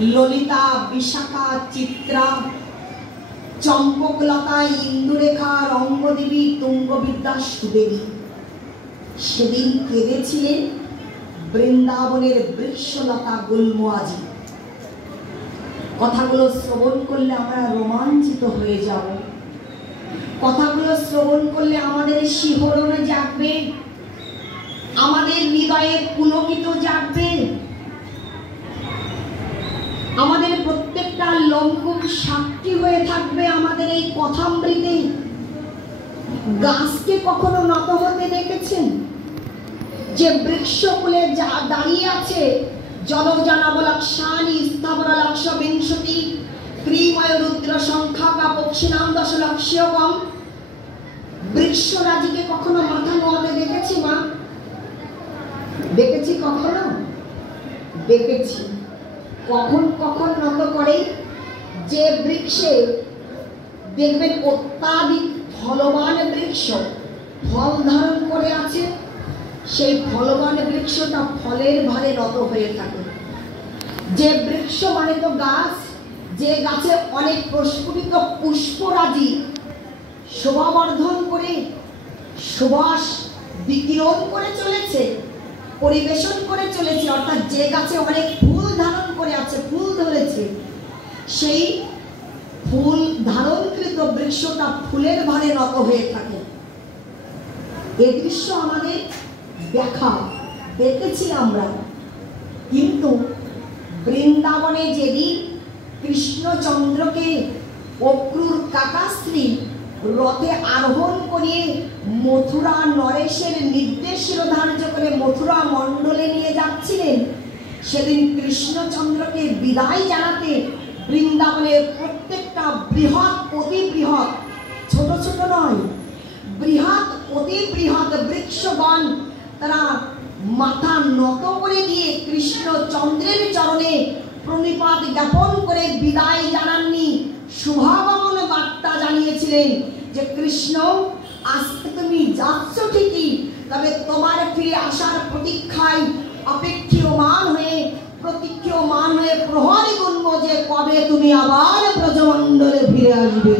ললিতা, বিশাখা, চিত্রা, চম্পকলতা, ইন্দুরেখা, রঙ্গদেবী, তুঙ্গবিদ্যা, সুদেবী সেদিন কেঁদেছিলেন বৃন্দাবনের বৃক্ষলতা গুল্মোয়াজি। কথাগুলো শ্রবণ করলে আমরা রোমাঞ্চিত হয়ে যাব। কথাগুলো শ্রবণ করলে আমাদের শিহরণ জাগবে, আমাদের হৃদয়ে পুলকিত জাগবে, আমাদের প্রত্যেকটা লোমকূপ সাক্ষী হয়ে থাকবে আমাদের এই কথামৃতে। গাছকে কখনো নত হতে দেখেছেন? যে বৃক্ষকুলে দাঁড়িয়ে আছে জলজানাবলক্ষানি স্থাবরলক্ষ বিংশতি ক্রিময় রুদ্র সংখ্যাকা পক্ষিনাম দশলক্ষ্যকম। বৃক্ষরাজিকে কখনো মাথা নোয়াতে দেখেছি মা? দেখেছি কখনো? দেখেছি। কখন কখন নত করে? যে বৃক্ষে দেখবেন অত্যাধিক ফলবান বৃক্ষ ফল ধারণ করে আছে, সেই ফলবান বৃক্ষটা ফলের ভারে নত হয়ে থাকে। যে বৃক্ষ মানে তো গাছ, যে গাছে অনেক প্রস্ফুটিত পুষ্পরাজি শোভাবর্ধন করে সুবাস বিকিরণ করে চলেছে, পরিবেশন করে চলেছে, অর্থাৎ যে গাছে অনেক ফুল ধারণ করে আছে, ফুল ধরেছে, সেই ফুল ধারণকৃত বৃক্ষটা ফুলের ভারে নত হয়ে থাকে। এই দৃশ্য আমাদের দেখেছি আমরা। কিন্তু বৃন্দাবনে যেদিন কৃষ্ণচন্দ্রকে অক্রূর কাকাশ্রী রথে আরোহণ করিয়ে মথুরা নরেশের নির্দেশ ধার্য করে মথুরা মণ্ডলে নিয়ে যাচ্ছিলেন, সেদিন কৃষ্ণচন্দ্রকে বিদায় জানাতে বৃন্দাবনের প্রত্যেকটা বৃহৎ, অতি বৃহৎ, ছোট ছোট নয়, বৃহৎ অতি বৃহৎ বৃক্ষগণ তারা মাথা নত করে দিয়ে কৃষ্ণচন্দ্রের চরণে প্রণিপাত জ্ঞাপন করে বিদায় জানাননি, শুভাগমন বার্তা জানিয়েছিলেন যে কৃষ্ণ আজকে তুমি যাচ্ছ ঠিকই, তবে তোমার ফিরে আসার প্রতীক্ষায় অপেক্ষমান হয়ে প্রহরী গুনব যে কবে তুমি আবার ব্রজমণ্ডলে ফিরে আসবে।